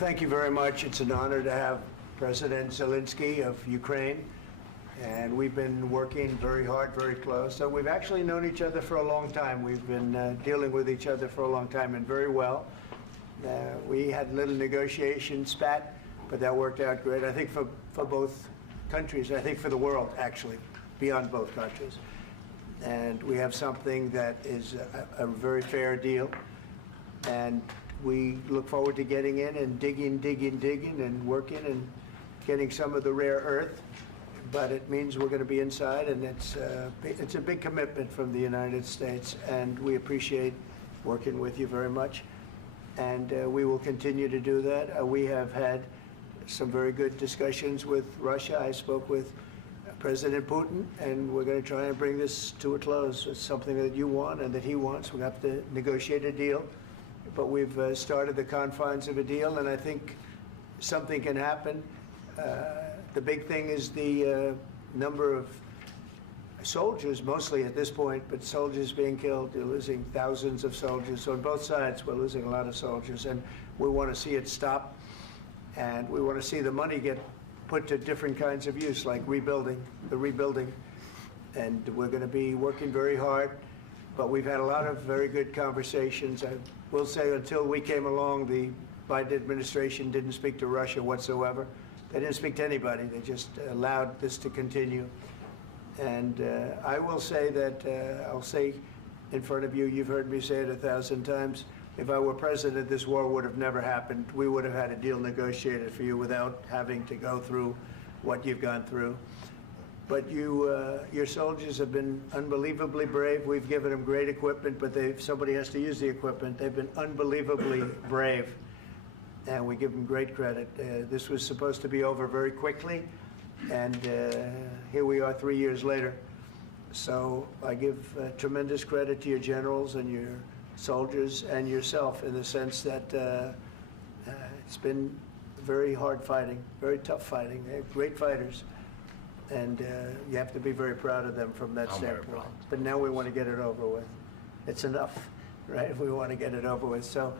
thank you very much. It's an honor to have President Zelenskyy of Ukraine, and we've been working very hard, very close. So we've actually known each other for a long time. We've been dealing with each other for a long time, and very well. We had a little negotiation spat, but that worked out great, I think, for both countries, I think for the world, actually, beyond both countries. And we have something that is a very fair deal, and we look forward to getting in and digging and working and getting some of the rare earth. But it means we're going to be inside, and it's a big commitment from the United States, and we appreciate working with you very much. And we will continue to do that. We have had some very good discussions with Russia. I spoke with President Putin, and we're going to try and bring this to a close. It's something that you want and that he wants. We have to negotiate a deal. But we've started the confines of a deal, and I think something can happen. The big thing is the number of soldiers, mostly at this point, but soldiers being killed. You're losing thousands of soldiers. So on both sides, we're losing a lot of soldiers, and we want to see it stop. And we want to see the money get put to different kinds of use, like rebuilding. And we're going to be working very hard. But we've had a lot of very good conversations. I will say until we came along, the Biden administration didn't speak to Russia whatsoever. They didn't speak to anybody. They just allowed this to continue. And I will say that, I'll say in front of you, you've heard me say it 1,000 times, if I were president, this war would have never happened. We would have had a deal negotiated for you without having to go through what you've gone through. But your soldiers have been unbelievably brave. We've given them great equipment, but somebody has to use the equipment. They've been unbelievably brave, and we give them great credit. This was supposed to be over very quickly, and here we are 3 years later. So I give tremendous credit to your generals and your soldiers and yourself, in the sense that it's been very hard fighting, very tough fighting. They're great fighters. And you have to be very proud of them from that standpoint. But now we want to get it over with. It's enough, right? We want to get it over with. So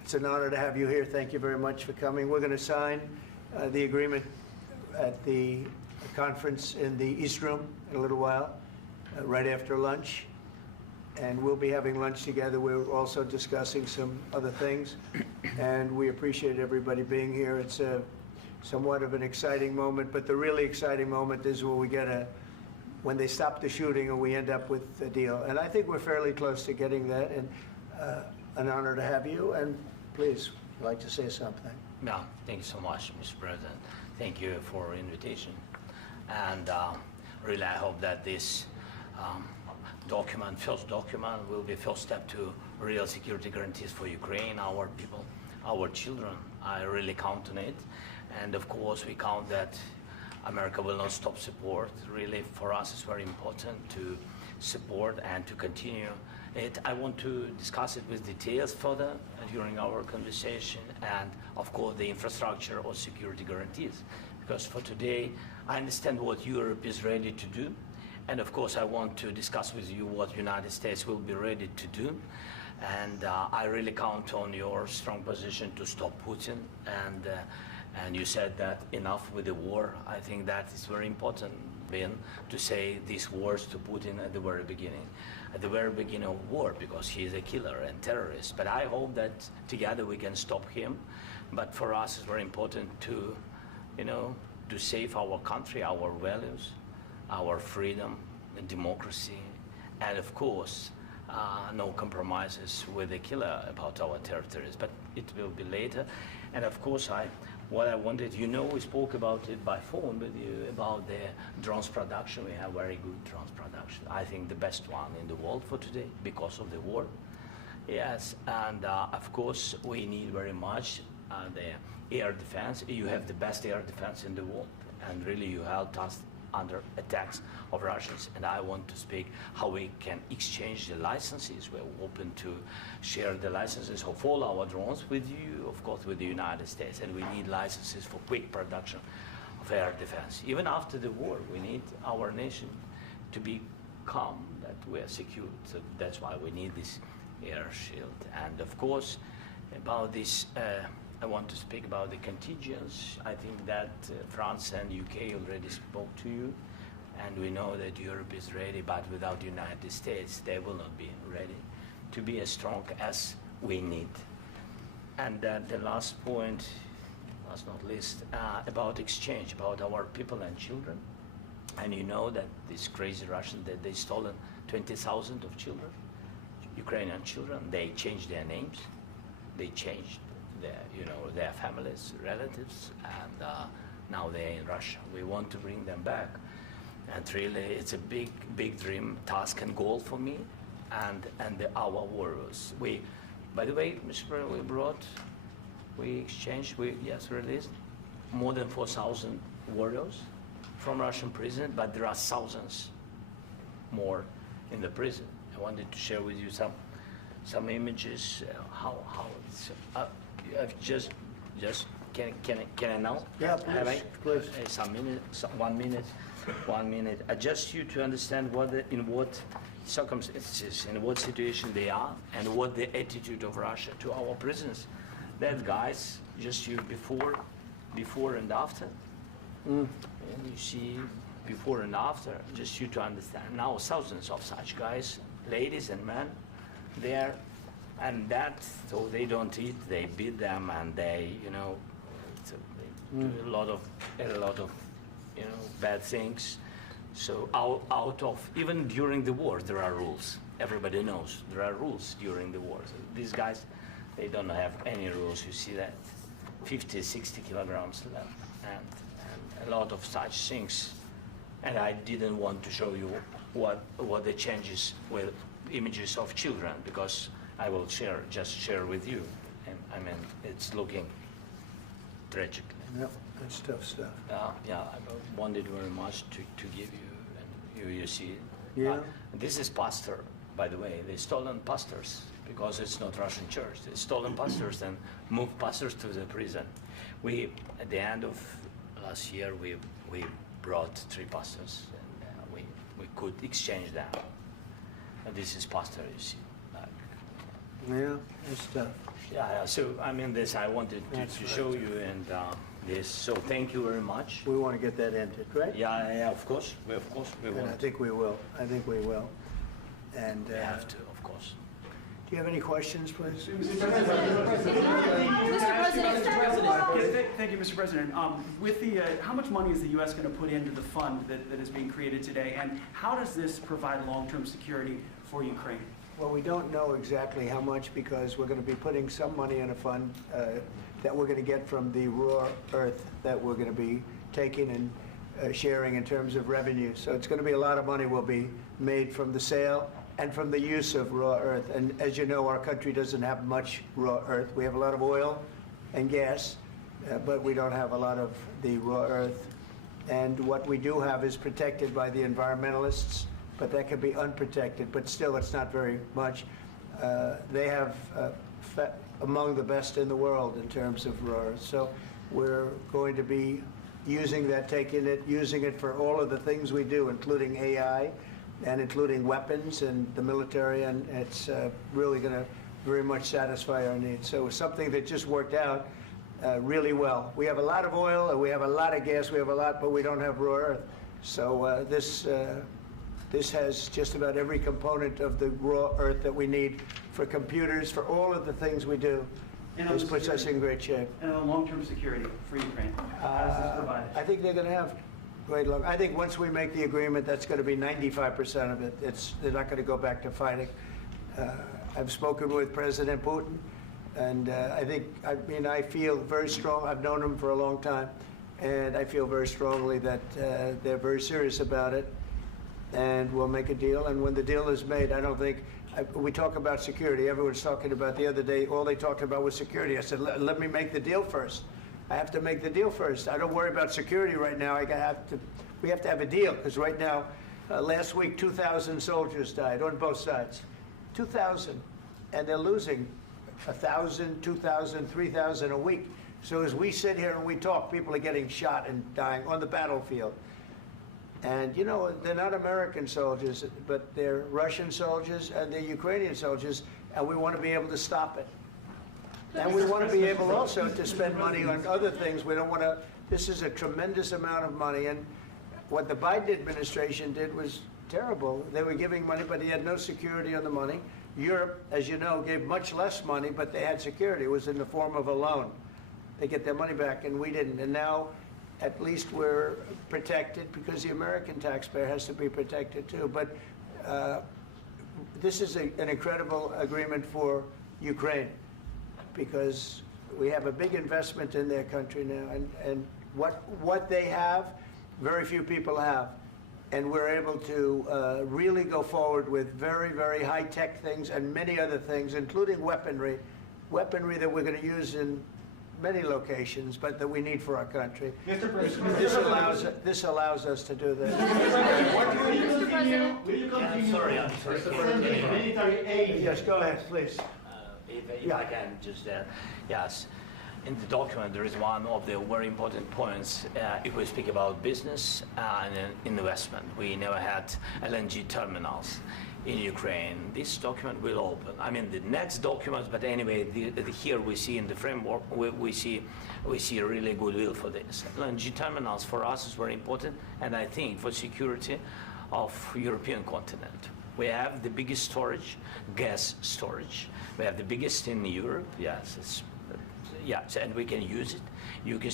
it's an honor to have you here. Thank you very much for coming. We're going to sign the agreement at the conference in the East Room in a little while, right after lunch. And we'll be having lunch together. We're also discussing some other things. And we appreciate everybody being here. It's somewhat of an exciting moment, but the really exciting moment is when they stop the shooting and we end up with a deal. And I think we're fairly close to getting that, and an honor to have you. And please, I'd like to say something. Yeah, thank you so much, Mr. President. Thank you for the invitation. And really, I hope that this first document, will be first step to real security guarantees for Ukraine, our people, our children. I really count on it. And of course, we count that America will not stop support. Really, for us, it's very important to support and to continue it. I want to discuss it with details further during our conversation, and of course, the infrastructure or security guarantees. Because for today, I understand what Europe is ready to do. And of course, I want to discuss with you what the United States will be ready to do. And I really count on your strong position to stop Putin. And you said that enough with the war. I think that is very important, Ben, to say these words to Putin at the very beginning of war, because he is a killer and terrorist. But I hope that together we can stop him. But for us, it's very important to, to save our country, our values, our freedom and democracy, and of course, no compromises with the killer about our territories. But it will be later. And of course, what I wanted, we spoke about it by phone with you, about the drones production. We have very good drones production. I think the best one in the world for today because of the war. Yes, and of course, we need very much the air defense. You have the best air defense in the world, and really you helped us under attacks of Russians. And I want to speak how we can exchange the licenses. We're open to share the licenses of all our drones with you, of course, with the United States. And we need licenses for quick production of air defense. Even after the war, we need our nation to be calm, that we are secure. So that's why we need this air shield. And of course, about this I want to speak about the contingents. I think that France and UK already spoke to you, and we know that Europe is ready, but without the United States, they will not be ready to be as strong as we need. And the last point, last not least, about exchange, about our people and children. And you know that these crazy Russians, that they stolen 20,000 of children, Ukrainian children. They changed their names, they changed their families, relatives, and now they're in Russia. We want to bring them back, and really, it's a big dream, task, and goal for me, and our warriors. By the way, Mr. President, we released more than 4,000 warriors from Russian prison, but there are thousands more in the prison. I wanted to share with you some images. How it's can I now? Yeah, please. One minute. Just you to understand in what circumstances, in what situation they are, and what the attitude of Russia to our prisons. That guys, just you before and after. And you see before and after, just you to understand. Now thousands of such guys, ladies and men, there, and so they don't eat, they beat them, and they do a lot of bad things. So out of, even during the war, there are rules. Everybody knows there are rules during the war. So these guys, they don't have any rules. You see that 50, 60 kilograms left, and a lot of such things. And I didn't want to show you what the changes with images of children, because I will just share with you. And I mean, it's looking tragic. Yep, that's tough stuff. Yeah, I wanted very much to give you, and you see it. Yeah. This is pastor, by the way. They stolen pastors, because it's not Russian church. They stolen pastors and moved pastors to the prison. At the end of last year, we brought 3 pastors, and we could exchange them. And this is pastor, you see. Yeah, that's tough. Yeah. So I mean, this I wanted to show you, and this. So thank you very much. We want to get that ended, right? Yeah. Of course, we And want. I think we will. And We have to, of course. do you have any questions, please? Thank you, Mr. President. With the, how much money is the U.S. going to put into the fund that is being created today, and how does this provide long-term security for Ukraine? Well, we don't know exactly how much, because we're going to be putting some money in a fund that we're going to get from the raw earth that we're going to be taking and sharing in terms of revenue. So it's going to be a lot of money will be made from the sale and from the use of raw earth. And as you know, our country doesn't have much raw earth. We have a lot of oil and gas, but we don't have a lot of the raw earth. And what we do have is protected by the environmentalists, but that can be unprotected, but still it's not very much. They have among the best in the world in terms of raw earth. So we're going to be using that, using it for all of the things we do, including AI and including weapons and the military, and it's really going to very much satisfy our needs. So it's something that just worked out really well. We have a lot of oil, and we have a lot of gas, we have a lot, but we don't have raw earth. So this has just about every component of the raw earth that we need for computers, for all of the things we do. This puts us in great shape. And on long-term security for Ukraine, how does this provide it? I think they're going to have great luck. I think once we make the agreement, that's going to be 95% of it. They're not going to go back to fighting. I've spoken with President Putin, and I feel very strong. I've known him for a long time, and I feel very strongly that they're very serious about it, and we'll make a deal. And when the deal is made, I don't think, we talk about security. Everyone's talking about the other day, all they talked about was security. I said, let me make the deal first. I have to make the deal first. I don't worry about security right now. We have to have a deal, because right now, last week, 2,000 soldiers died on both sides. 2,000, and they're losing 1,000, 2,000, 3,000 a week. So as we sit here and we talk, people are getting shot and dying on the battlefield. And you know, they're not American soldiers, but they're Russian soldiers and they're Ukrainian soldiers, and we want to be able to stop it. And we want to be able also to spend money on other things. We don't want to, this is a tremendous amount of money. And what the Biden administration did was terrible. They were giving money, but he had no security on the money. Europe, as you know, gave much less money, but they had security. It was in the form of a loan. They get their money back, and we didn't. And now, at least we're protected because the American taxpayer has to be protected too. But this is an incredible agreement for Ukraine because we have a big investment in their country now, and what they have, very few people have. And we're able to really go forward with very, very high-tech things and many other things, including weaponry that we're going to use in many locations, but that we need for our country. Mr. President, This allows us to do this. Mr. President, will you continue? I'm sorry. Sending military aid? Yes, go ahead, please. If I can just, yes. In the document, there is one of the very important points. If we speak about business and investment, we never had LNG terminals in Ukraine. This document will open. I mean, the next documents, but anyway, here we see in the framework, we see really goodwill for this. LNG terminals for us is very important, and I think for security of European continent. We have the biggest storage, gas storage. We have the biggest in Europe. Yes, yes, and we can use it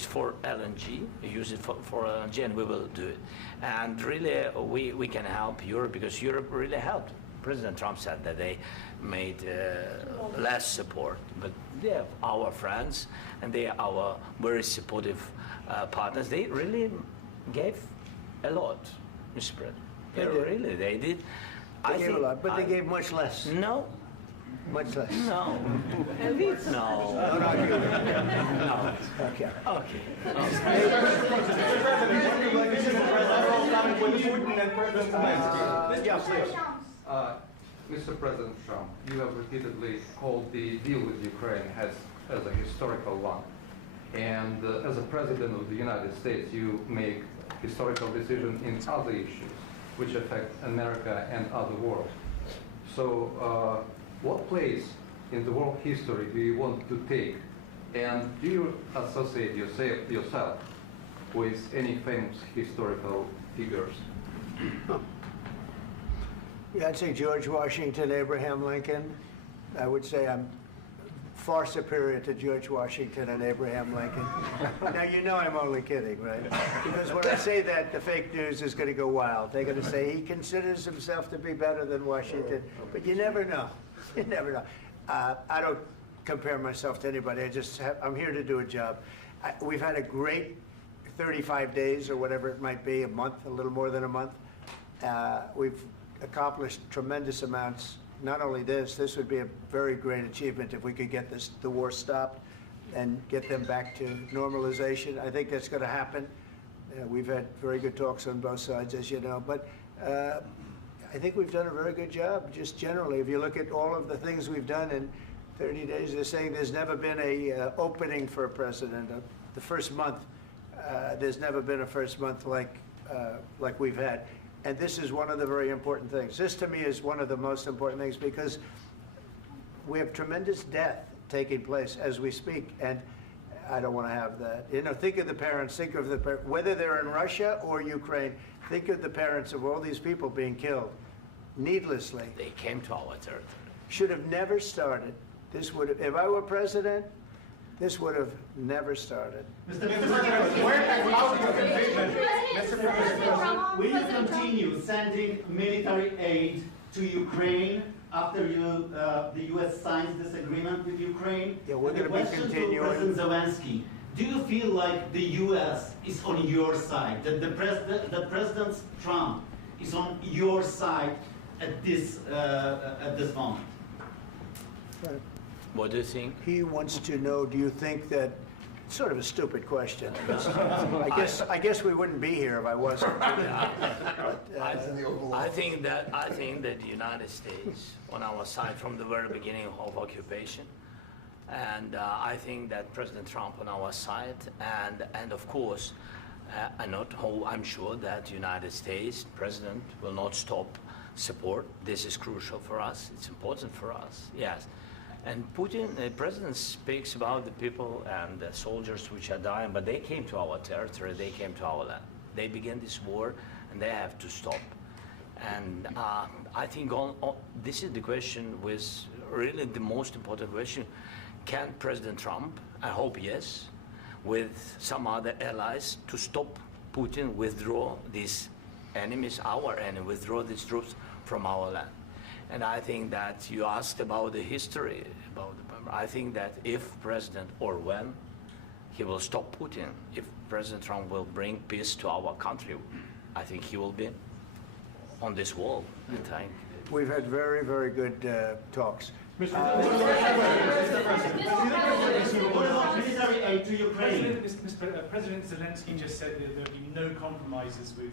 for LNG, use it for LNG, and we will do it. And really, we can help Europe because Europe really helped. President Trump said that they made less support, but they are our friends, and they are our very supportive partners. They really gave a lot, Mr. President. They did. They gave a lot, but they gave much less. No. Much less. No. No. No, not you. No. Okay. Okay. Mr. President Trump, you have repeatedly called the deal with Ukraine as a historical one. And as a President of the United States, you make historical decisions in other issues which affect America and other world. So what place in the world history do you want to take? And do you associate yourself with any famous historical figures? Yeah, I'd say George Washington, Abraham Lincoln. I would say I'm far superior to George Washington and Abraham Lincoln. Now, you know I'm only kidding, right? Because when I say that, the fake news is going to go wild. They're going to say he considers himself to be better than Washington. But you never know. You never know. I don't compare myself to anybody. I'm here to do a job. We've had a great 35 days or whatever it might be, a month, a little more than a month. We've accomplished tremendous amounts. Not only this would be a very great achievement if we could get the war stopped and get them back to normalization. I think that's going to happen. We've had very good talks on both sides, as you know. But I think we've done a very good job, just generally. If you look at all of the things we've done in 30 days, they're saying there's never been a opening for a president. The first month, there's never been a first month like we've had. And this is one of the very important things. This, to me, is one of the most important things because we have tremendous death taking place as we speak, and I don't want to have that. You know, think of the parents, whether they're in Russia or Ukraine, think of the parents of all these people being killed needlessly. They came to our territory. Should have never started. This would have, if I were president, this would have never started. Mr. President, where and how do you commitment? Mr. President, will you continue sending military aid to Ukraine after the U.S. signs this agreement with Ukraine? Yeah, we're going to be continuing. The question to President Zelenskyy: do you feel like the U.S. is on your side? That President Trump is on your side at this moment? Right. What do you think? He wants to know, do you think that, it's sort of a stupid question. I guess we wouldn't be here if I wasn't. I think that the United States on our side from the very beginning of occupation, and I think that President Trump on our side, and of course, I'm sure that the United States President will not stop support. This is crucial for us. It's important for us. Yes. And Putin, the president speaks about the people and the soldiers which are dying, but they came to our territory, they came to our land. They began this war, and they have to stop. And I think this is the question, with really the most important question. Can President Trump, I hope yes, with some other allies, to stop Putin, withdraw these enemies, our enemy, withdraw these troops from our land? And I think that you asked about the history, I think that if President, or when, he will stop Putin, if President Trump will bring peace to our country, I think he will be on this wall, I think. We've had very, very good talks. What about military aid to Ukraine? President Zelenskyy just said that there will be no compromises with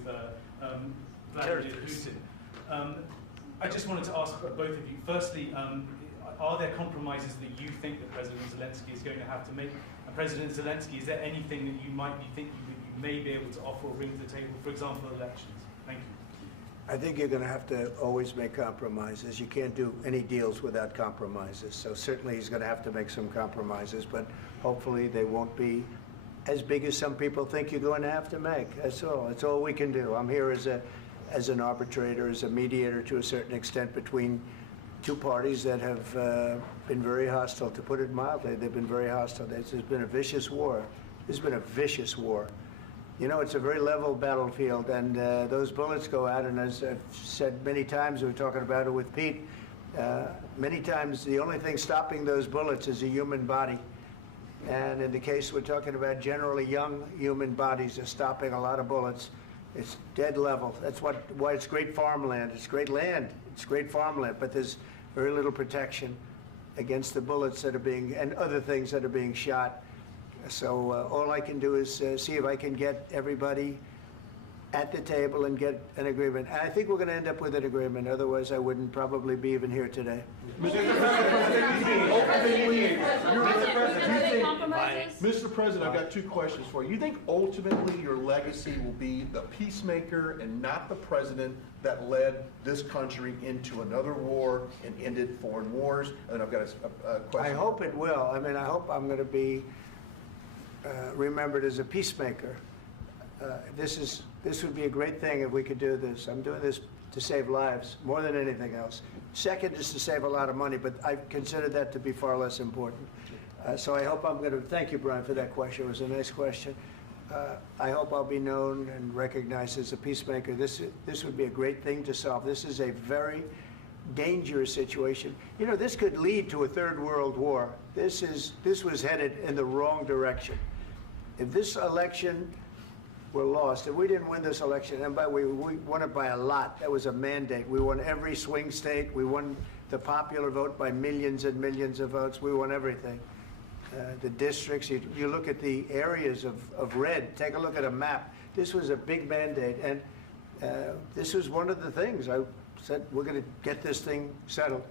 Vladimir Putin. I just wanted to ask both of you, firstly, are there compromises that you think that President Zelenskyy is going to have to make? And President Zelenskyy, is there anything that you might be thinking that you may be able to offer or bring to the table, for example, elections? Thank you. I think you're going to have to always make compromises. You can't do any deals without compromises. So certainly he's going to have to make some compromises, but hopefully they won't be as big as some people think you're going to have to make. That's all. That's all we can do. I'm here as an arbitrator, as a mediator to a certain extent between two parties that have been very hostile, to put it mildly. They've been very hostile. There's been a vicious war. There's been a vicious war. You know, it's a very level battlefield, and those bullets go out, and as I've said many times, we were talking about it with Pete, many times the only thing stopping those bullets is a human body. And in the case we're talking about, generally young human bodies are stopping a lot of bullets. It's dead level. That's why it's great farmland. It's great land. It's great farmland, but there's very little protection against the bullets that are being, and other things that are being shot. So all I can do is see if I can get everybody at the table and get an agreement. And I think we're going to end up with an agreement. Otherwise, I wouldn't probably be even here today. Mr. President, I've got two questions for you. You think ultimately your legacy will be the peacemaker and not the president that led this country into another war and ended foreign wars? And then I've got a question. I hope it will. I mean, I hope I'm going to be remembered as a peacemaker. This would be a great thing if we could do this. I'm doing this to save lives more than anything else. Second is to save a lot of money, but I consider that to be far less important. So I hope I'm going to, thank you, Brian, for that question. It was a nice question. I hope I'll be known and recognized as a peacemaker. This would be a great thing to solve. This is a very dangerous situation. You know, this could lead to a third world war. This was headed in the wrong direction. If this election were lost, if we didn't win this election, and we won it by a lot, that was a mandate. We won every swing state. We won the popular vote by millions and millions of votes. We won everything. The districts, you look at the areas of red, take a look at a map. This was a big mandate, and this was one of the things. I said, we're going to get this thing settled.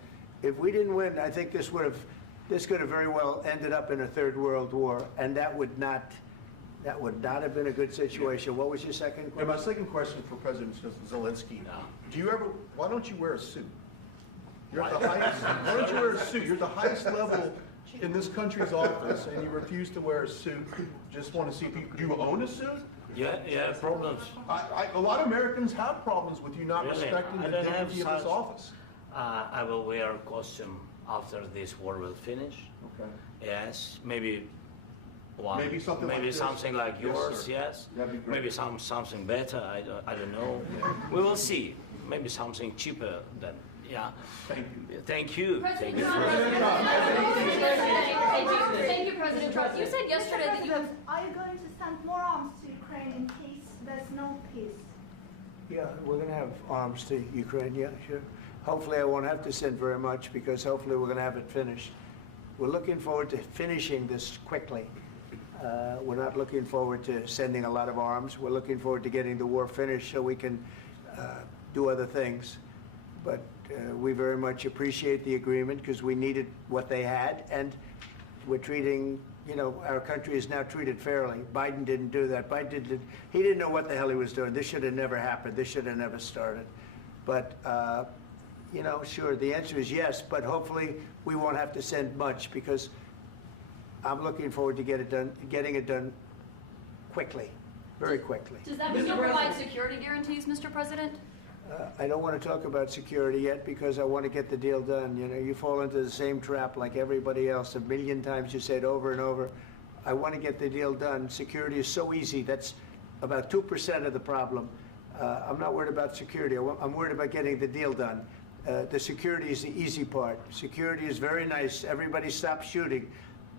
If we didn't win, I think this could have very well ended up in a third world war, and that would not have been a good situation. What was your second question? And my second question for President Zelenskyy, why don't you wear a suit? You're at the highest, why don't you wear a suit? You're at the highest level in this country's office, and you refuse to wear a suit. Just want to see if do you own a suit? Yeah, problems. A lot of Americans have problems with you not Really? respecting I the don't have dignity of this such- office. I will wear a costume after this war will finish. Okay. Yes, maybe one. Maybe something like this? Something like Yes, yours. sir. Yes. That'd be great. Maybe something better. I don't know. We will see. Maybe something cheaper than. Yeah. Thank you. Thank you. President Thank you. Trump. Thank you, President Trump. You said yesterday that you have. Are you going to send more arms to Ukraine in case there's no peace? Yeah, we're going to have arms to Ukraine, yeah, sure. Hopefully I won't have to send very much, because hopefully we're going to have it finished. We're looking forward to finishing this quickly. We're not looking forward to sending a lot of arms. We're looking forward to getting the war finished so we can do other things. But we very much appreciate the agreement, because we needed what they had, and we're treating, you know, our country is now treated fairly. Biden didn't do that. He didn't know what the hell he was doing. This should have never happened. This should have never started. But, you know, sure, the answer is yes, but hopefully we won't have to send much because I'm looking forward to getting it done quickly, very quickly. Does that mean you'll provide security guarantees, Mr. President? I don't want to talk about security yet because I want to get the deal done. You know, you fall into the same trap like everybody else. A million times you say it over and over. I want to get the deal done. Security is so easy. That's about 2% of the problem. I'm not worried about security. I'm worried about getting the deal done. The security is the easy part. Security is very nice. Everybody stopped shooting.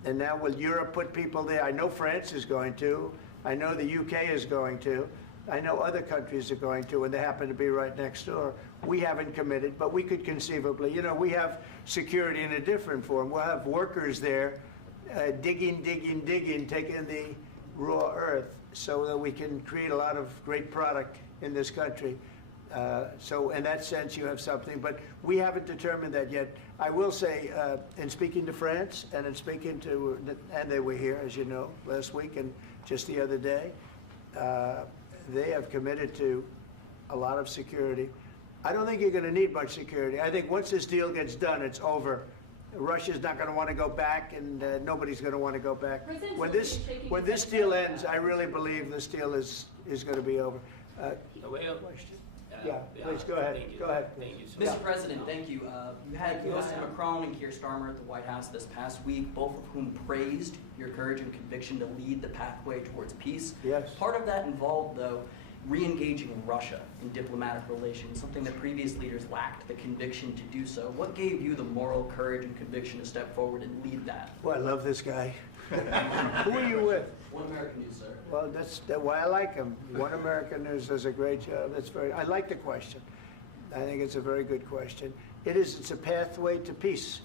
And now will Europe put people there? I know France is going to. I know the UK is going to. I know other countries are going to, and they happen to be right next door. We haven't committed, but we could conceivably. You know, we have security in a different form. We'll have workers there digging, taking the raw earth so that we can create a lot of great product in this country. So in that sense, you have something, but we haven't determined that yet. I will say, in speaking to France and in speaking to, and they were here, as you know, last week and just the other day, they have committed to a lot of security. I don't think you're going to need much security. I think once this deal gets done, it's over. Russia's not going to want to go back, and nobody's going to want to go back. When this deal ends, I really believe this deal is going to be over. Yeah, please go ahead. Go ahead. Thank you, Mr. President, thank you. You had Mr. Macron and Keir Starmer at the White House this past week, both of whom praised your courage and conviction to lead the pathway towards peace. Yes. Part of that involved, though, re-engaging Russia in diplomatic relations, something that previous leaders lacked the conviction to do so. What gave you the moral courage and conviction to step forward and lead that? Well, I love this guy. Who are you with? One American News, sir. Well, that's why I like him. One American News does a great job. I like the question. I think it's a very good question. It's a pathway to peace.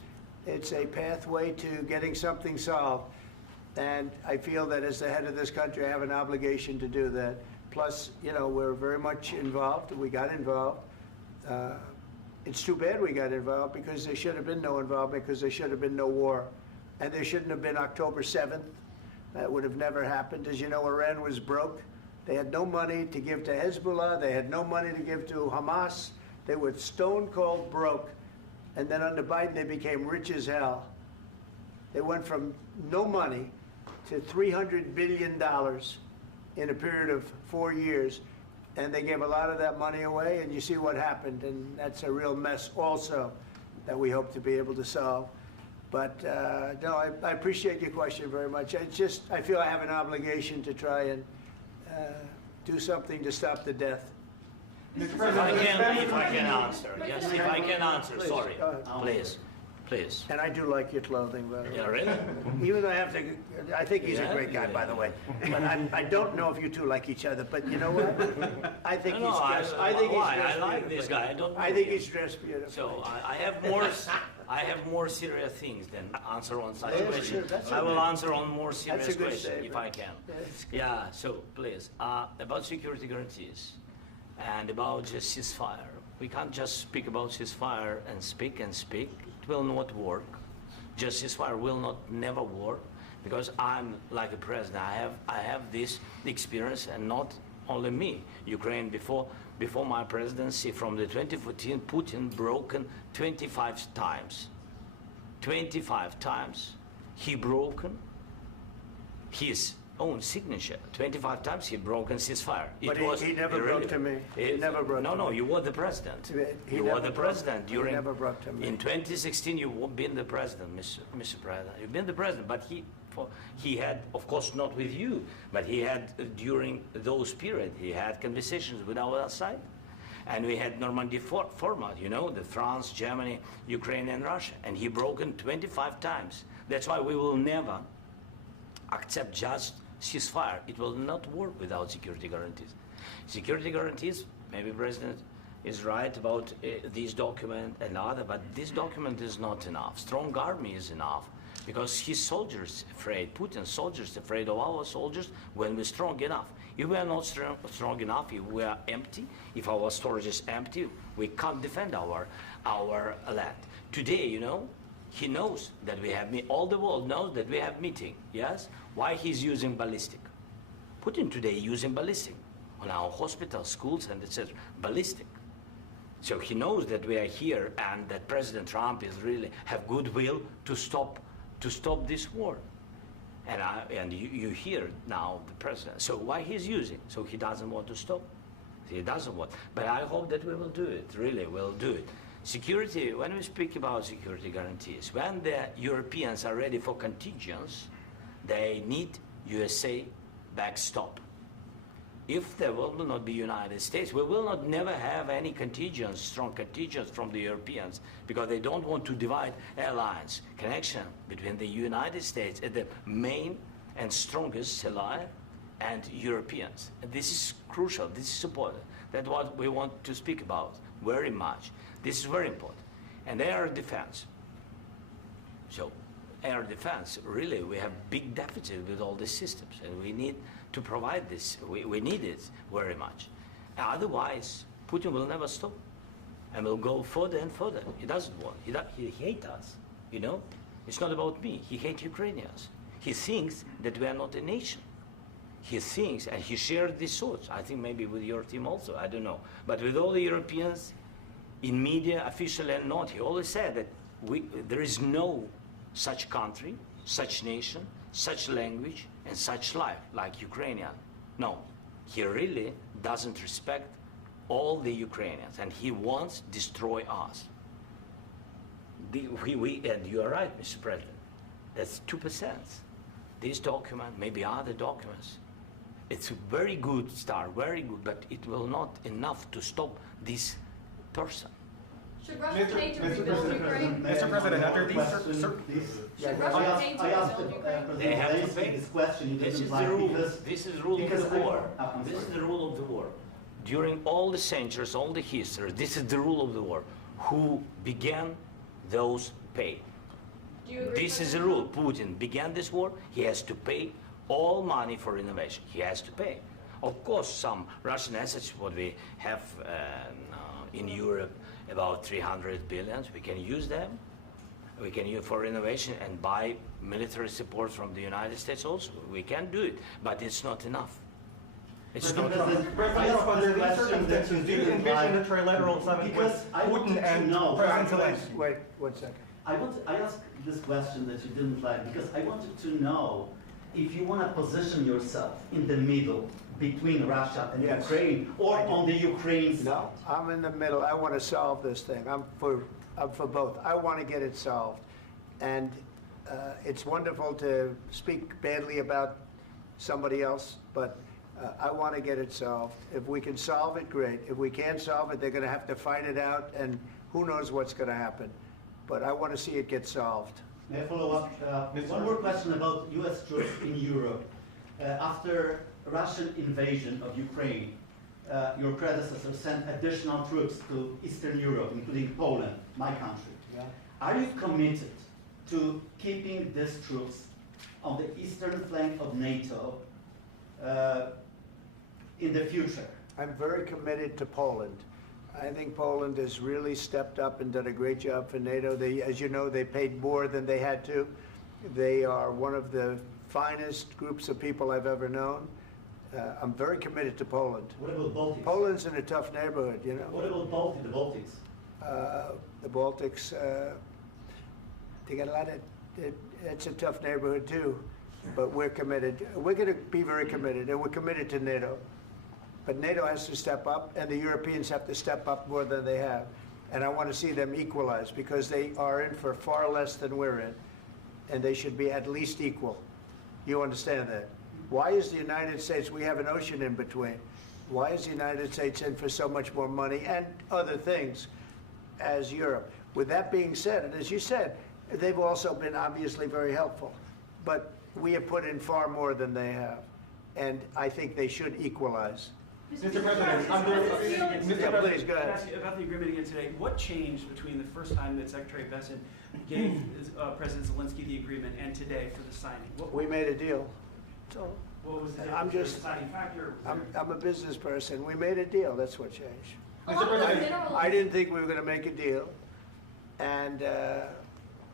It's a pathway to getting something solved. And I feel that as the head of this country, I have an obligation to do that. Plus, you know, we're very much involved. We got involved. It's too bad we got involved because there should have been no involvement because there should have been no war. And there shouldn't have been October 7th. That would have never happened. As you know, Iran was broke. They had no money to give to Hezbollah. They had no money to give to Hamas. They were stone cold broke. And then under Biden, they became rich as hell. They went from no money to $300 billion in a period of 4 years. And they gave a lot of that money away, and you see what happened. And that's a real mess also that we hope to be able to solve. But no, I appreciate your question very much. I feel I have an obligation to try and do something to stop the death. If I can answer, yes, if I can answer, Please, sorry, go ahead. please. And I do like your clothing, by the way. Yeah, really? Even though I think he's a Yeah? great guy, Yeah. by the way. But I don't know if you two like each other, but you know what? I think No, he's no, dressed, I think he's why? dressed I like beautifully. this guy. I don't know I think him. he's dressed beautifully. So I have more serious things than answer on such Yeah, questions. sure, that's I will okay. answer on more serious That's a good questions if statement. I can. That's Yeah, so please, about security guarantees and about just ceasefire. We can't just speak about ceasefire and speak. It will not work. Just ceasefire will not never work because I'm like a president. I have this experience, and not only me. Ukraine before my presidency, from the 2014, Putin broken 25 times. 25 times he broken his own signature. 25 times he broken ceasefire. But he never broke to me. He never broke to No, me. you were the president. He You never were the broke- president he during. never broke to me. In 2016, you've been the president, Mr. President. You've been the president, but he had, of course, not with you, but he had during those period. He had conversations with our side, and we had Normandy format. You know, the France, Germany, Ukraine, and Russia, and he broken 25 times. That's why we will never accept just ceasefire. It will not work without security guarantees. Security guarantees, maybe President is right about this document and other, but this document is not enough. Strong army is enough because his soldiers afraid, Putin's soldiers afraid of our soldiers when we're strong enough. If we are not strong enough, if we are empty, if our storage is empty, we can't defend our land. Today, you know, he knows that we have all the world knows that we have meeting. Yes, why he's using ballistic? Putin today using ballistic on our hospitals, schools, and etc. Ballistic. So he knows that we are here and that President Trump is really have goodwill to stop this war. And you hear now the president. So why he's using? So he doesn't want to stop. He doesn't want. But I hope that we will do it. Really, we'll do it. Security. When we speak about security guarantees, when the Europeans are ready for contingents, they need USA backstop. If there will not be United States, we will not never have any contingents, strong contingents from the Europeans, because they don't want to divide alliance connection between the United States as the main and strongest ally and Europeans. And this is crucial, this is important. That's what we want to speak about very much. This is very important. And air defense. So air defense, really, we have big deficit with all these systems, and we need to provide this. We need it very much. Otherwise, Putin will never stop and will go further and further. He doesn't want. He hates us, you know? It's not about me. He hates Ukrainians. He thinks that we are not a nation. He thinks, and he shared these thoughts, I think maybe with your team also, I don't know. But with all the Europeans, in media, official and not, he always said that there is no such country, such nation, such language, and such life like Ukrainian. No, he really doesn't respect all the Ukrainians, and he wants to destroy us. And you are right, Mr. President. That's 2%. This document, maybe other documents, it's a very good start, very good, but it will not enough to stop this person. Should Russia pay to rebuild Ukraine? Mr. President, under these Should Russia pay to rebuild Ukraine? They have to pay. This question you This is didn't the like rule. because This is the rule of because the war. I'm This is sorry. the rule of the war. During all the centuries, all the history, this is the rule of the war. Who began, those pay. Do you agree, This is the President rule. Putin began this war. He has to pay all money for innovation. He has to pay. Of course, some Russian assets, what we have in Europe, about 300 billion, we can use them. We can use for innovation and buy military support from the United States also. We can do it, but it's not enough. It's not enough. President, under these circumstances, do you envision a trilateral summit with Because I want Putin to and know- President Zelenskyy? Wait 1 second. I asked this question that you didn't like because I wanted to know if you want to position yourself in the middle between Russia and Yes. Ukraine or on the Ukraine side. No, I'm in the middle. I want to solve this thing. I'm for both. I want to get it solved. And it's wonderful to speak badly about somebody else, but I want to get it solved. If we can solve it, great. If we can't solve it, they're going to have to fight it out, and who knows what's going to happen. But I want to see it get solved. May I follow up? One more question about U.S. troops in Europe. After Russian invasion of Ukraine, your predecessor sent additional troops to Eastern Europe, including Poland, my country. Yeah. Are you committed to keeping these troops on the eastern flank of NATO in the future? I'm very committed to Poland. I think Poland has really stepped up and done a great job for NATO. They, as you know, they paid more than they had to. They are one of the finest groups of people I've ever known. I'm very committed to Poland. What about Baltics? Poland's in a tough neighborhood, you know. What about the Baltics? The Baltics, they got a lot of, it's a tough neighborhood too, but we're committed. We're going to be very committed, and we're committed to NATO. But NATO has to step up, and the Europeans have to step up more than they have. And I want to see them equalize, because they are in for far less than we're in, and they should be at least equal. You understand that? Why is the United States, we have an ocean in between, why is the United States in for so much more money and other things as Europe? With that being said, and as you said, they've also been obviously very helpful, but we have put in far more than they have, and I think they should equalize. Mr. President, Yeah, please, go ahead. Ask you about the agreement again today. What changed between the first time that Secretary Bessent gave President Zelenskyy the agreement and today for the signing? We made a deal. So What was the I'm just- deciding factor? I'm a business person. We made a deal. That's what changed. Along with the minerals. I didn't think we were going to make a deal, and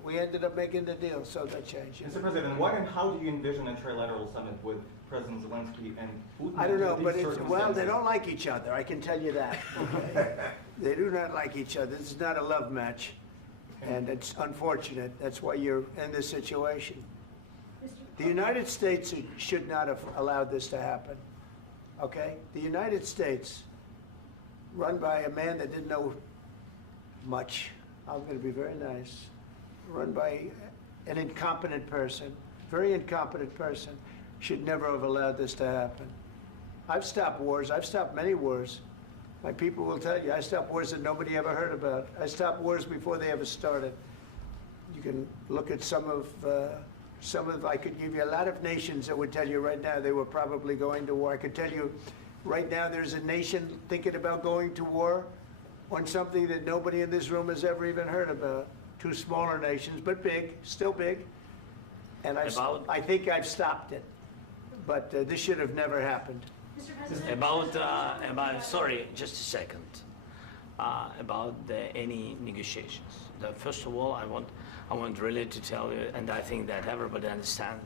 we ended up making the deal, so that changed. Mr. President, what and how do you envision a trilateral summit with President Zelenskyy and Putin? I don't know, under but these well, they circumstances? don't like each other, I can tell you that. Okay? They do not like each other. This is not a love match, and it's unfortunate. That's why you're in this situation. The United States should not have allowed this to happen, okay? The United States, run by a man that didn't know much, I'm going to be very nice, run by an incompetent person, very incompetent person, should never have allowed this to happen. I've stopped wars. I've stopped many wars. My people will tell you, I stopped wars that nobody ever heard about. I stopped wars before they ever started. You can look at some of, I could give you a lot of nations that would tell you right now they were probably going to war. I could tell you right now there's a nation thinking about going to war on something that nobody in this room has ever even heard about. Two smaller nations, but big, still big. And I think I've stopped it. But this should have never happened. Mr. President. Sorry, just a second. About any negotiations. First of all, I want really to tell you, and I think that everybody understands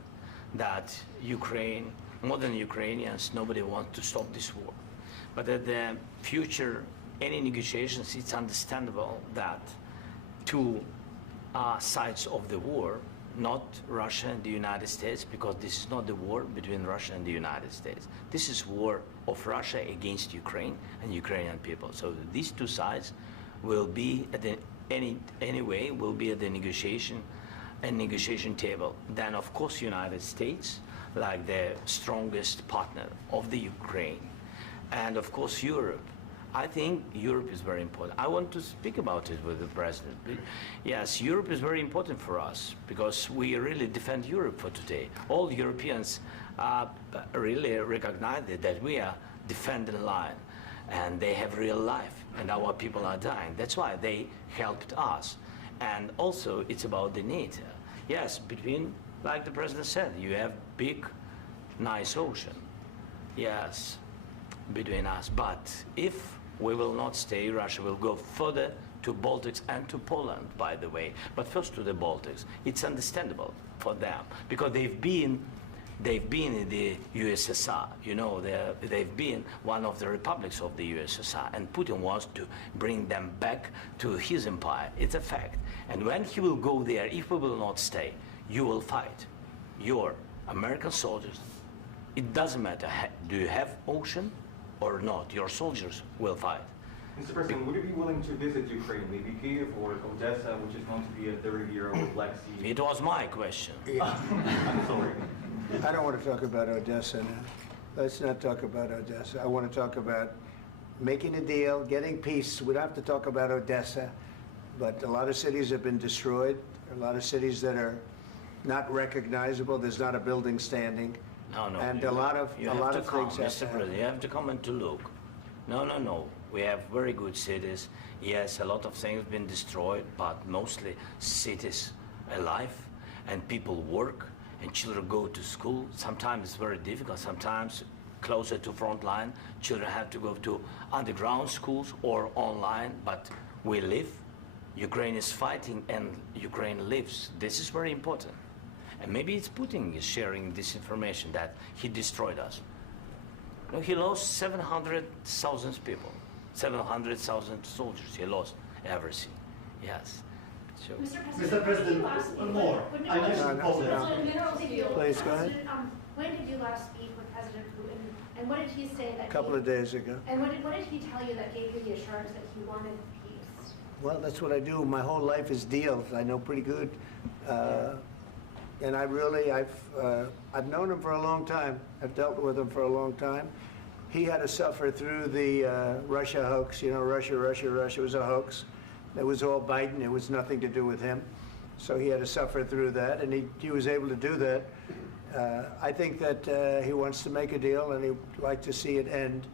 that Ukraine, more than Ukrainians, nobody wants to stop this war. But at the future, any negotiations, it's understandable that two sides of the war, not Russia and the United States, because this is not the war between Russia and the United States. This is war of Russia against Ukraine and Ukrainian people. So these two sides will be at the anyway will be at the negotiation table. Then of course United States, like the strongest partner of the Ukraine, and of course Europe. I think Europe is very important. I want to speak about it with the president. Yes, Europe is very important for us because we really defend Europe for today. All Europeans really recognize that we are defending line, and they have real life, and our people are dying. That's why they helped us. And also, it's about the NATO. Yes, between, like the president said, you have big, nice ocean. Yes, between us. But if we will not stay, Russia will go further to Baltics and to Poland, by the way. But first to the Baltics. It's understandable for them because they've been in the USSR. You know, they've been one of the republics of the USSR, and Putin wants to bring them back to his empire. It's a fact. And when he will go there, if we will not stay, you will fight. Your American soldiers, it doesn't matter, do you have ocean or not, your soldiers will fight. Mr. President, would you be willing to visit Ukraine, maybe Kyiv or Odessa, which is known to be a 30-year-old Black Sea? It was my question. I'm sorry. I don't want to talk about Odessa now. Let's not talk about Odessa. I want to talk about making a deal, getting peace. We don't have to talk about Odessa, but a lot of cities have been destroyed. A lot of cities that are not recognizable. There's not a building standing. No. And a lot of things have to Mr. President, you have to come and to look. No. We have very good cities. Yes, a lot of things have been destroyed, but mostly cities alive, and people work, and children go to school. Sometimes it's very difficult. Sometimes closer to front line, children have to go to underground schools or online, but we live. Ukraine is fighting, and Ukraine lives. This is very important. And maybe it's Putin is sharing this information that he destroyed us. No, he lost 700,000 people, 700,000 soldiers. He lost everything. Yes. So. Mr. President, more. I mentioned Poland. Please, go ahead. When did you last speak with President Putin, and what did he say that? A couple of days ago. And what did he tell you that gave you the assurance that he wanted peace? Well, that's what I do. My whole life is deals. I know pretty good. And I've known him for a long time. I've dealt with him for a long time. He had to suffer through the Russia hoax. You know, Russia was a hoax. It was all Biden. It was nothing to do with him. So he had to suffer through that, and he was able to do that. I think that he wants to make a deal, and he'd like to see it end.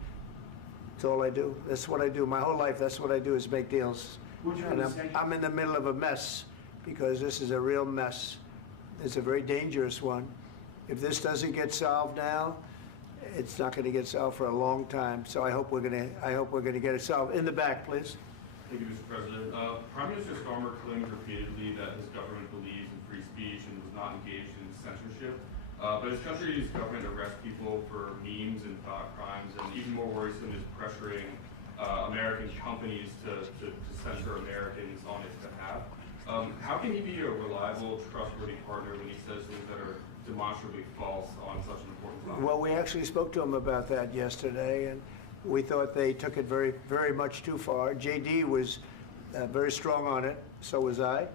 That's all I do. That's what I do. My whole life, that's what I do, is make deals. And I'm in the middle of a mess, because this is a real mess. It's a very dangerous one. If this doesn't get solved now, it's not going to get solved for a long time. So I hope we're going to get it solved. In the back, please. Thank you, Mr. President. Prime Minister Starmer claimed repeatedly that his government believes in free speech and was not engaged in censorship. But his country's government arrests people for memes and thought crimes, and even more worrisome is pressuring American companies to censor Americans on its behalf. How can he be a reliable, trustworthy partner when he says things that are demonstrably false on such an important topic? Well, we actually spoke to him about that yesterday, and we thought they took it very, very much too far. JD was very strong on it. So was I.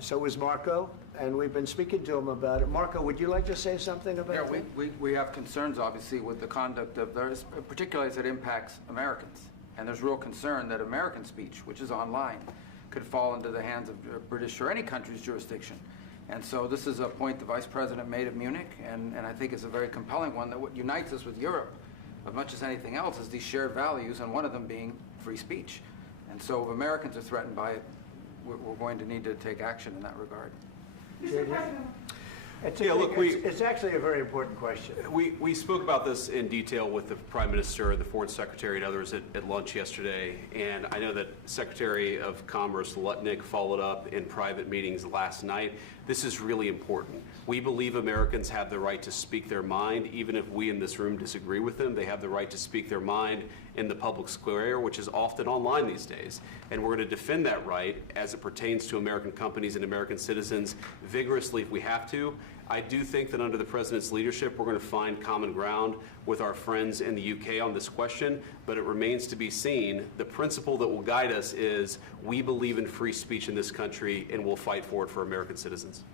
So was Marco. And we've been speaking to him about it. Marco, would you like to say something about that? Yeah, we have concerns, obviously, with the conduct of theirs, particularly as it impacts Americans. And there's real concern that American speech, which is online, could fall into the hands of British or any country's jurisdiction. And so this is a point the Vice President made at Munich, and I think it's a very compelling one, that what unites us with Europe, as much as anything else, is these shared values, and one of them being free speech. And so if Americans are threatened by it, we're going to need to take action in that regard. Mr. President. It's actually a very important question. We spoke about this in detail with the Prime Minister, the Foreign Secretary, and others at lunch yesterday. And I know that Secretary of Commerce Lutnick followed up in private meetings last night. This is really important. We believe Americans have the right to speak their mind, even if we in this room disagree with them. They have the right to speak their mind in the public square, which is often online these days. And we're going to defend that right as it pertains to American companies and American citizens vigorously if we have to. I do think that under the President's leadership, we're going to find common ground with our friends in the UK on this question, but it remains to be seen. The principle that will guide us is we believe in free speech in this country, and we'll fight for it for American citizens.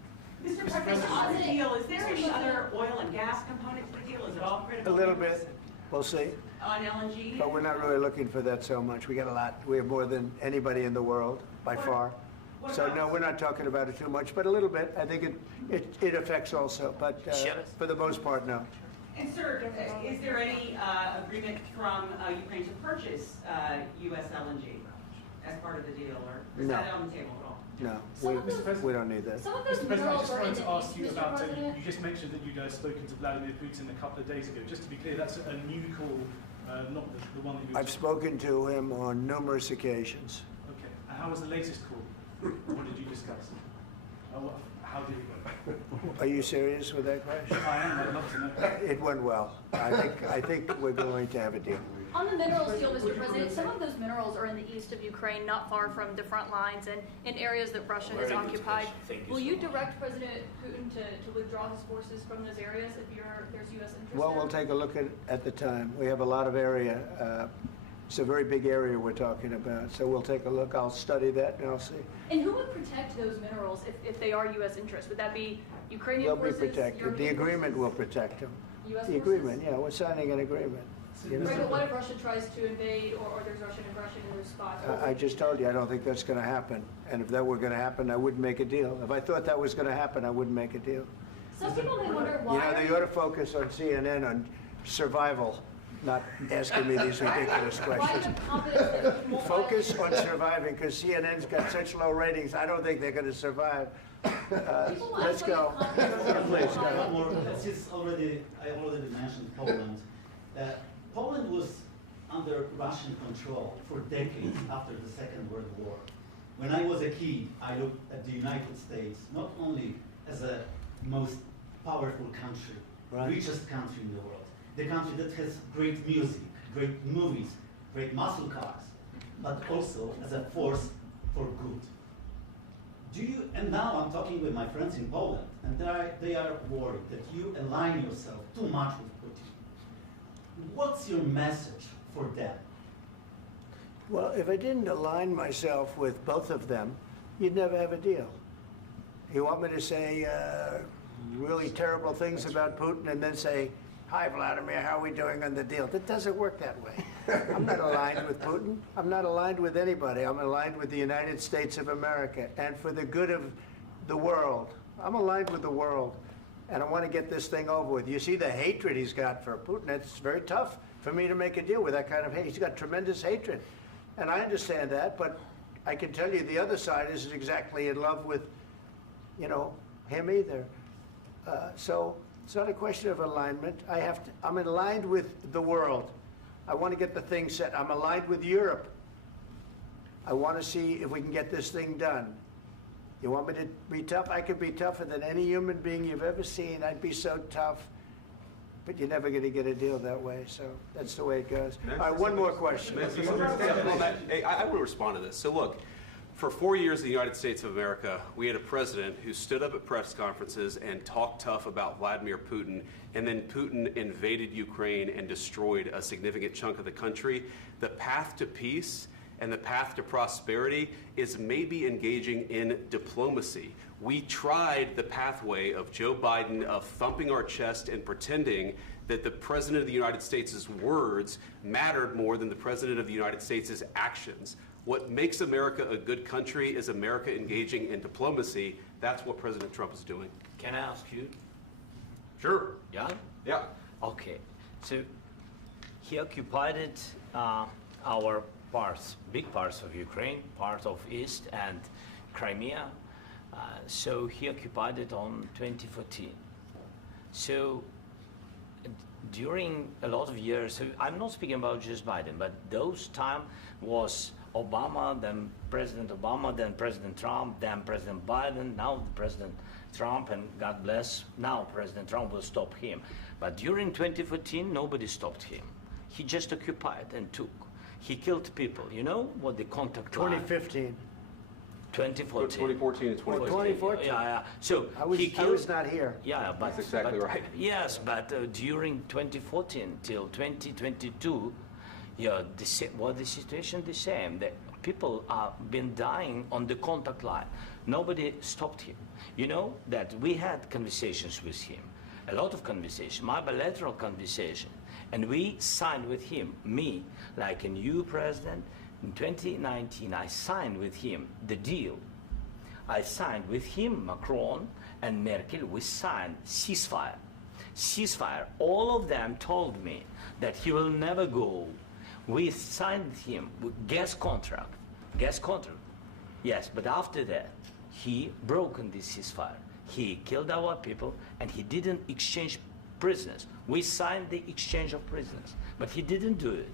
Mr. President, on the deal, is there any other oil and gas component to the deal? Is it all critical? A little bit. We'll see. On LNG? But we're not really looking for that so much. We got a lot. We have more than anybody in the world, by far. So no, we're not talking about it too much, but a little bit. I think it affects also, but for the most part, no. And sir, is there any agreement from Ukraine to purchase U.S. LNG as part of the deal, or is that on the table at all? No, we don't need that. Mr. President, I just wanted to ask you about, you just mentioned that you'd spoken to Vladimir Putin a couple of days ago. Just to be clear, that's a new call, not the one that you... I've spoken to him on numerous occasions. Okay. And how was the latest call? What did you discuss? How did it go? Are you serious with that question? I am. I'd love to know. It went well. I think we're going to have a deal. On the minerals deal, Mr. President, some of those minerals are in the east of Ukraine, not far from the front lines and in areas that Russia has occupied. Will you direct President Putin to withdraw his forces from those areas if there's U.S. interest Well, there? we'll take a look at the time. We have a lot of area. It's a very big area we're talking about, so we'll take a look. I'll study that and I'll see. And who would protect those minerals if they are U.S. interests? Would that be Ukrainian They'll forces? be protected. European The agreement forces? will protect them. U.S. The forces? agreement, yeah, we're signing an agreement. You know? Right, but what if Russia tries to invade or there's Russian aggression in those spots? I just told you, I don't think that's going to happen. And if that were going to happen, I wouldn't make a deal. If I thought that was going to happen, I wouldn't make a deal. Some people may wonder why. You know, they ought to focus on CNN on survival, not asking me these ridiculous questions. Focus on surviving, because CNN's got such low ratings, I don't think they're going to survive. Let's go. Please, go ahead. I already mentioned Poland. Poland was under Russian control for decades after the Second World War. When I was a kid, I looked at the United States not only as a most powerful country, richest country in the world, the country that has great music, great movies, great muscle cars, but also as a force for good. And now I'm talking with my friends in Poland, and they are worried that you align yourself too much with Putin. What's your message for them? Well, if I didn't align myself with both of them, you'd never have a deal. You want me to say really terrible things about Putin and then say, "Hi, Vladimir, how are we doing on the deal?" That doesn't work that way. I'm not aligned with Putin. I'm not aligned with anybody. I'm aligned with the United States of America and for the good of the world. I'm aligned with the world, and I want to get this thing over with. You see the hatred he's got for Putin. It's very tough for me to make a deal with that kind of hate. He's got tremendous hatred, and I understand that, but I can tell you the other side isn't exactly in love with, him either. So it's not a question of alignment. I'm aligned with the world. I want to get the thing set. I'm aligned with Europe. I want to see if we can get this thing done. You want me to be tough? I could be tougher than any human being you've ever seen. I'd be so tough. but you're never going to get a deal that way. So that's the way it goes. All right, one more question. Hey, I will respond to this. So look, for 4 years in the United States of America, we had a president who stood up at press conferences and talked tough about Vladimir Putin, and then Putin invaded Ukraine and destroyed a significant chunk of the country. The path to peace and the path to prosperity is maybe engaging in diplomacy. We tried the pathway of Joe Biden of thumping our chest and pretending that the President of the United States' words mattered more than the President of the United States' actions. What makes America a good country is America engaging in diplomacy. That's what President Trump is doing. Can I ask you? Sure. Yeah? Yeah. Okay. So he occupied our parts, big parts of Ukraine, part of East and Crimea. So he occupied it on 2014. So during a lot of years, so I'm not speaking about just Biden, but those time was Obama, then President Obama, then President Trump, then President Biden, now President Trump, and God bless, now President Trump will stop him. But during 2014, nobody stopped him. He just occupied and took. He killed people. You know what the contact line? 2015. 2014 and 2014. 2014. Yeah. So I was not here. Yeah, but that's exactly right. Yes, but during 2014 till 2022, yeah, the situation the same. The people have been dying on the contact line. Nobody stopped him. You know that we had conversations with him, a lot of conversation, my bilateral conversation, and we signed with him, me, like a new president. In 2019, I signed with him the deal. I signed with him, Macron and Merkel, we signed ceasefire. Ceasefire. All of them told me that he will never go. We signed with him with gas contract. Gas contract. Yes, but after that, he broken this ceasefire. He killed our people and he didn't exchange prisoners. We signed the exchange of prisoners, but he didn't do it.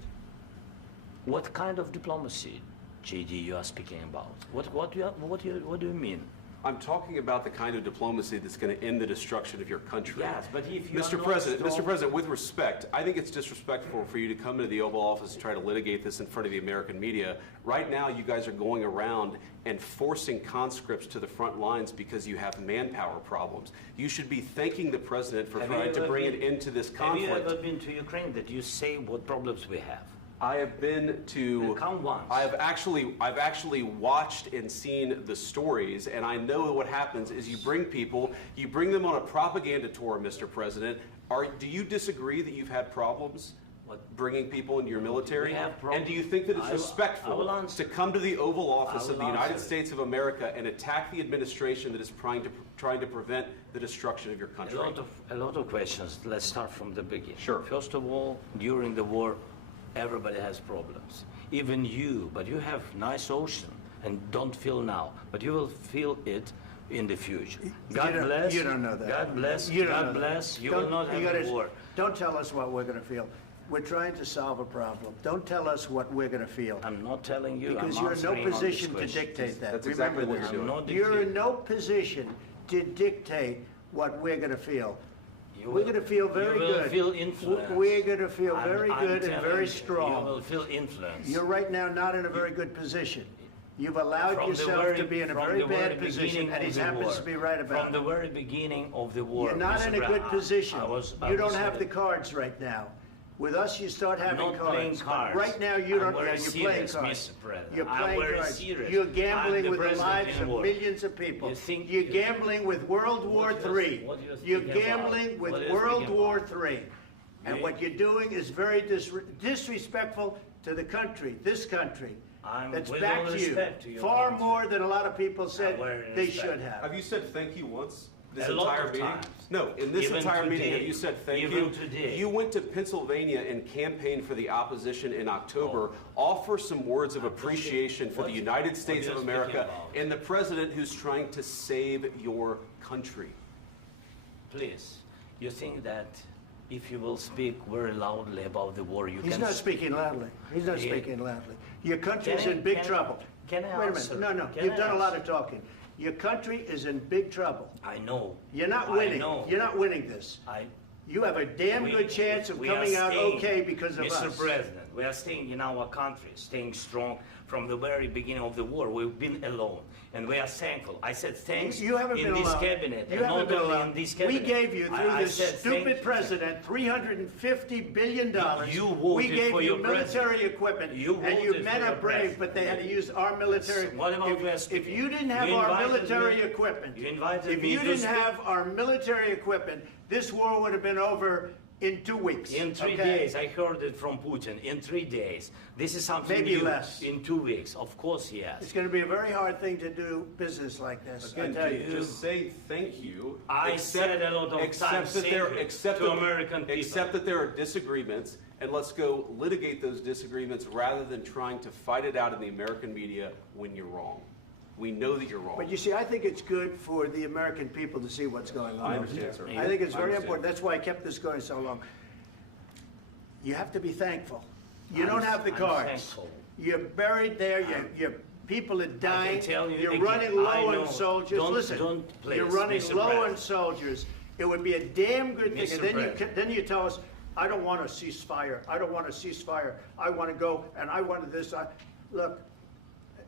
What kind of diplomacy, JD, you are speaking about? What do you mean? I'm talking about the kind of diplomacy that's going to end the destruction of your country. Yes, but if you Mr. President, with respect, I think it's disrespectful for you to come into the Oval Office and try to litigate this in front of the American media. Right now, you guys are going around and forcing conscripts to the front lines because you have manpower problems. You should be thanking the President for trying to bring an end to this conflict. Have you ever been to Ukraine that you say what problems we have? I have been to. Come once. I've actually watched and seen the stories, and I know what happens is you bring them on a propaganda tour, Mr. President. Do you disagree that you've had problems bringing people into your military? And do you think that it's respectful to come to the Oval Office of the United States of America and attack the administration that is trying to prevent the destruction of your country? A lot of questions. Let's start from the beginning. Sure. First of all, during the war, everybody has problems, even you, but you have nice ocean and don't feel now, but you will feel it in the future. God bless. You don't know that. God bless. You don't God know bless. that. You will not have a war. Don't tell us what we're going to feel. We're trying to solve a problem. Don't tell us what we're going to feel. I'm not telling you. Because I'm you're in no answering on position this to question. dictate that. That's Remember exactly what this. you're doing. You're in no position to dictate what we're going to feel. We're going to feel very good. You will feel influence. We're going to feel very I'm good and telling very you, strong. You will feel influence. You're right now not in a very good position. You've allowed yourself to be in a very bad position, and he happens to be right about it. From the very beginning of the war. You're not in a good position. I You don't have the cards right now. With us, you start having I'm not cards. playing cards. Right now, you don't. I'm very You're playing serious, cards. Mr. President. You're I'm playing very cards. serious. You're I'm gambling the with the president lives in of war. millions of people. You think You're gambling with World War III. what you're You're speaking gambling about? with What are you World speaking War about? III. And what you're doing is very disrespectful to the country, this country. That's with back all to you. respect to your Far country. more than a lot of people said they respect. should have. Have you said thank you once? This A lot entire of meeting? times. No, in this Even entire meeting, today. have you said thank Even you? today. You went to Pennsylvania and campaigned for the opposition in October. Offer some words of appreciation for the United States of America and the president who's trying to save your country. Please, you think that if you will speak very loudly about the war, you He's can... not speaking loudly. He's not speaking loudly. Your country's Can I- in big can I- trouble. can I Wait a answer? minute. No. Can You've I done a lot answer? of talking. Your country is in big trouble. I know. You're not I winning. know. You're not winning this. you have a damn good chance of coming out okay because of us. Mr. President, we are staying in our country, staying strong from the very beginning of the war. We've been alone, and we are thankful. I said thanks You haven't in been this alone. cabinet, You and haven't not been only alone. in this cabinet. We gave you, through I this said stupid president, $350 billion. You voted we gave for you your military president. equipment, You and you voted men for are your brave, president. but they had to use our military. What about West If you didn't have You our invited military me- equipment, You invited if me you to didn't speak. have our military equipment, this war would have been over in 2 weeks. In 3 okay? days, I heard it from Putin. In 3 days, this is something Maybe new. less. In 2 weeks, of course, yes. It's going to be a very hard thing to do business like this. I Again, tell you. just say thank you. I said a lot of Accept times that thank there, you accept to that- American people. accept that there are disagreements, and let's go litigate those disagreements rather than trying to fight it out in the American media when you're wrong. We know that you're wrong. But you see, I think it's good for the American people to see what's going on. I understand, sir. I think it's I very understand. important. That's why I kept this going so long. You have to be thankful. You I'm- don't have the I'm cards. thankful. You're buried there. Your people are dying. tell you You're again, running I low know. on soldiers. Don't- Listen, don't please, you're running Mr. low on President. soldiers. It would be a damn good thing. Mr. And then President. then you tell us, I don't want a ceasefire. I don't want a ceasefire. I want to go and I want this. Look,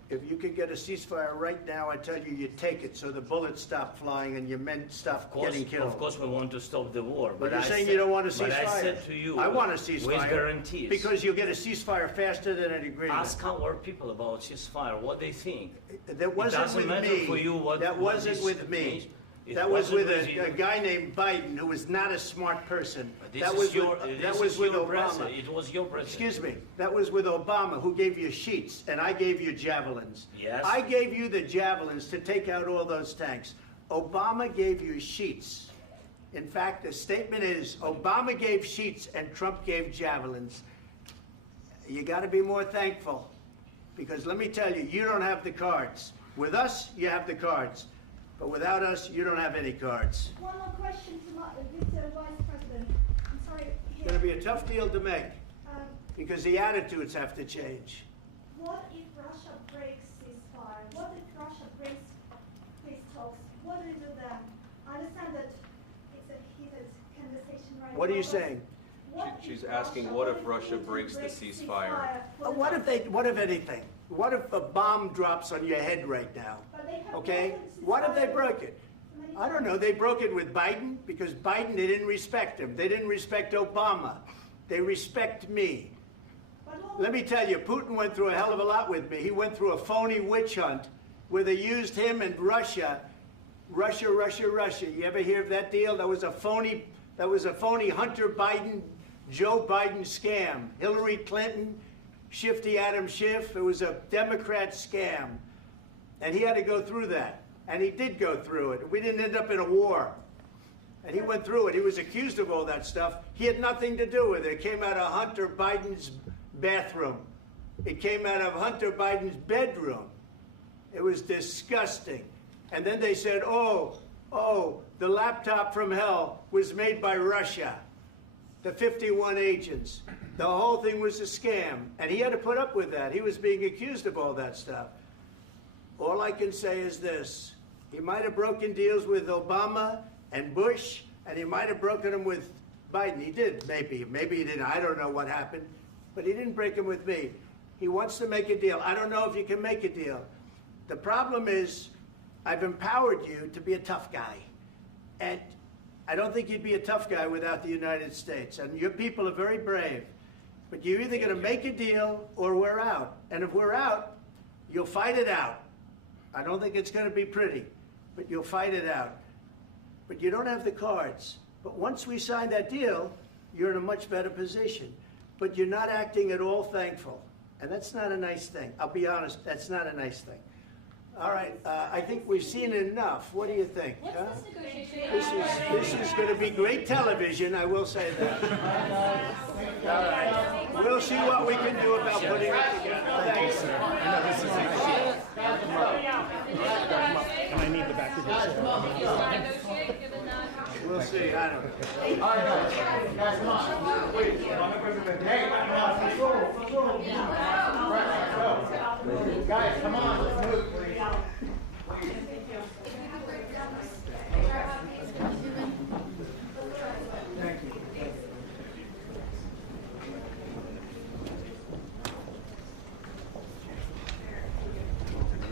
if you could get a ceasefire right now, I tell you, you take it so the bullets stop flying and your men stop getting killed. Of course, we want to stop the war. But you're I saying said- you don't want a ceasefire. But I said to you, I want a ceasefire. with guarantees. Because you'll get a ceasefire faster than an agreement. Ask our people about ceasefire, what they think. That wasn't doesn't with matter me. for you what- That what wasn't is- with me. It That was wasn't with you. a guy named Biden, who was not a smart person. This That is was your, with, this that was is with your Obama. president. It was your president. Excuse me. That was with Obama, who gave you sheets, and I gave you javelins. Yes. I gave you the javelins to take out all those tanks. Obama gave you sheets. In fact, the statement is, Obama gave sheets and Trump gave javelins. You got to be more thankful, because let me tell you, you don't have the cards. With us, you have the cards. But without us, you don't have any cards. One more question to Mr. Vice President. I'm sorry. It's going to be a tough deal to make, Um, because the attitudes have to change. What if Russia breaks ceasefire? What if Russia breaks peace talks? What do you do then? I understand that it's a heated conversation right now. What are you but saying? what She's if asking, what if Russia breaks the ceasefire? What if anything? What if a bomb drops on your head right now? But they have Okay? broken the What if they ceasefire broke it? many I don't know. They broke it with Biden, because Biden, they didn't respect him. They didn't respect Obama. They respect me. But what Let me tell you, Putin went through a hell of a lot with me. He went through a phony witch hunt where they used him and Russia. Russia. You ever hear of that deal? That was a phony Hunter Biden, Joe Biden scam. Hillary Clinton, Shifty Adam Schiff. It was a Democrat scam. And he had to go through that. And he did go through it. We didn't end up in a war. And he went through it. He was accused of all that stuff. He had nothing to do with it. It came out of Hunter Biden's bathroom. It came out of Hunter Biden's bedroom. It was disgusting. And then they said, oh, the laptop from hell was made by Russia. The 51 agents. The whole thing was a scam. And he had to put up with that. He was being accused of all that stuff. All I can say is this. He might have broken deals with Obama and Bush, and he might have broken them with Biden. He did, maybe. Maybe he didn't. I don't know what happened. But he didn't break them with me. He wants to make a deal. I don't know if you can make a deal. The problem is, I've empowered you to be a tough guy. And I don't think you'd be a tough guy without the United States. And your people are very brave. But you're either going to make a deal or we're out. And if we're out, you'll fight it out. I don't think it's going to be pretty, but you'll fight it out. But you don't have the cards. But once we sign that deal, you're in a much better position. But you're not acting at all thankful. And that's not a nice thing. I'll be honest, that's not a nice thing. All right, I think we've seen enough. What do you think? Huh? This is going to be great television, I will say that. All right. We'll see what we can do about putting it together. Thanks. And I need the back of We'll see. I don't know. All right, guys, come on. Wait, hey, let's go. Guys, come on, let's move.